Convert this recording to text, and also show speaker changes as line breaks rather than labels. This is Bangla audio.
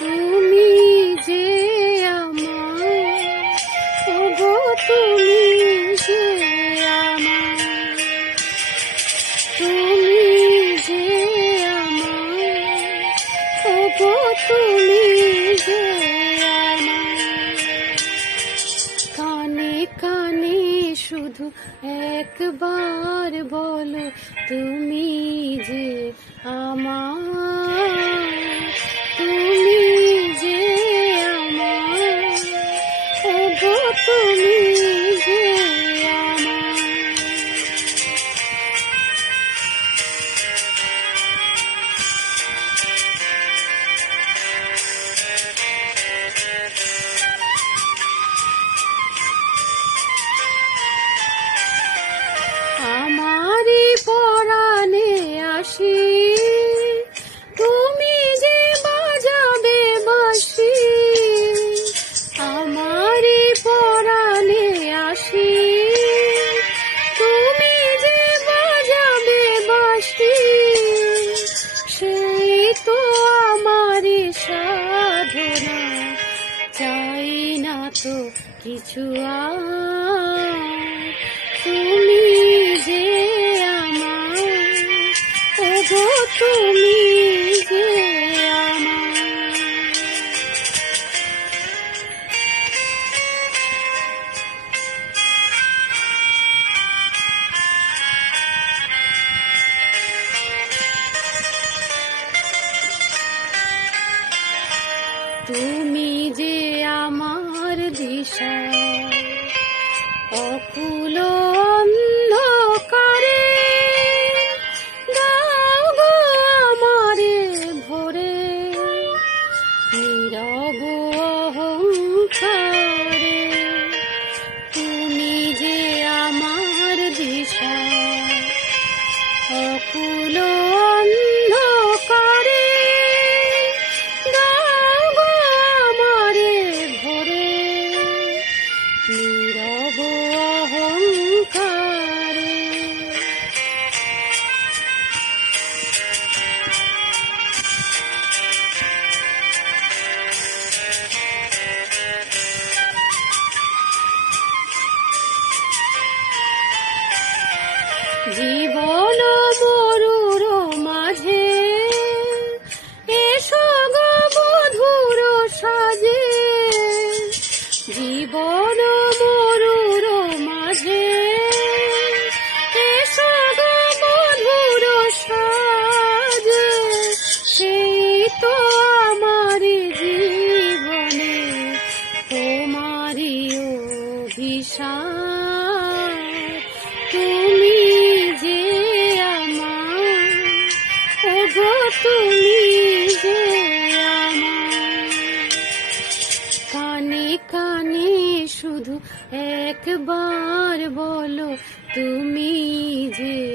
তুমি যে আমার, ওগো তুমি যে তুমি যে আমার ওগো তুমি যে আমার। কানে শুধু একবার বলো, তুমি যে আমার। কিছু আর তুমি যে আমার ওগো তুমি যে তুমি যে দিশা। অকুল জীবন মরুর মাঝে। এসো গো মধুর সাজে। জীবন মরুর মাঝে। এসো গো মধুর সাজে। সেই তো আমার জীবনে, তোমারই অভিশাপ। তুমি একবার বলো তুমি যে